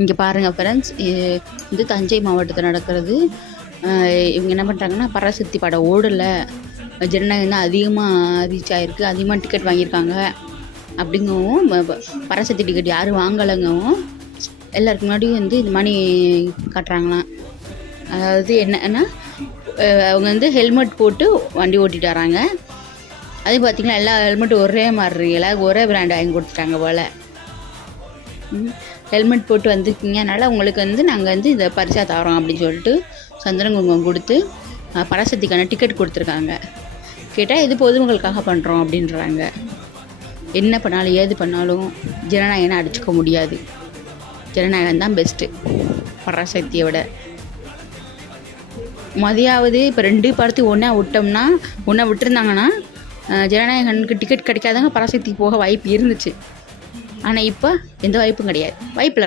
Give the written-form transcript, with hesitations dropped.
இங்கே பாருங்கள் ஃப்ரெண்ட்ஸ், இது தஞ்சை மாவட்டத்தில் நடக்கிறது. இவங்க என்ன பண்ணுறாங்கன்னா, பராசக்தி படம் ஓடலை, ஜனநாயகம் தான் அதிகமாக ரீச் ஆகிருக்கு, அதிகமாக டிக்கெட் வாங்கியிருக்காங்க அப்படிங்கவும், பராசக்தி டிக்கெட் யாரும் வாங்கலைங்கவும் எல்லாருக்கு முன்னாடியும் இந்த மாதிரி காட்டுறாங்களாம். அதாவது என்னன்னா, அவங்க ஹெல்மெட் போட்டு வண்டி ஓட்டிட்டு வராங்க. அதே பார்த்திங்கன்னா எல்லா ஹெல்மெட்டும் ஒரே மாதிரி எல்லாருக்கும் ஒரே பிராண்ட் வாங்கி கொடுத்துட்டாங்க போல். ஹெல்மெட் போட்டு வந்துருக்கீங்க, அதனால் உங்களுக்கு நாங்கள் இதை பரிசாக தரோம் அப்படின்னு சொல்லிட்டு சந்தன குங்குமம் கொடுத்து பராசக்திக்கான டிக்கெட் கொடுத்துருக்காங்க. கேட்டால் இது பொதுமக்களுக்காக பண்ணுறோம் அப்படின்றாங்க. என்ன பண்ணாலும் ஏது பண்ணாலும் ஜனநாயகனை அடிச்சுக்க முடியாது. ஜனநாயகம் தான் பெஸ்ட்டு பராசக்தியை விட. மதியாவது இப்போ 2 படத்தையும் ஒன்றா விட்டுருந்தாங்கன்னா ஜனநாயகனுக்கு டிக்கெட் கிடைக்காதவங்க பராசக்திக்கு போக வாய்ப்பு இருந்துச்சு. ஆனால் இப்போ எந்த வாய்ப்பும் கிடையாது. வாய்ப்பில்லை.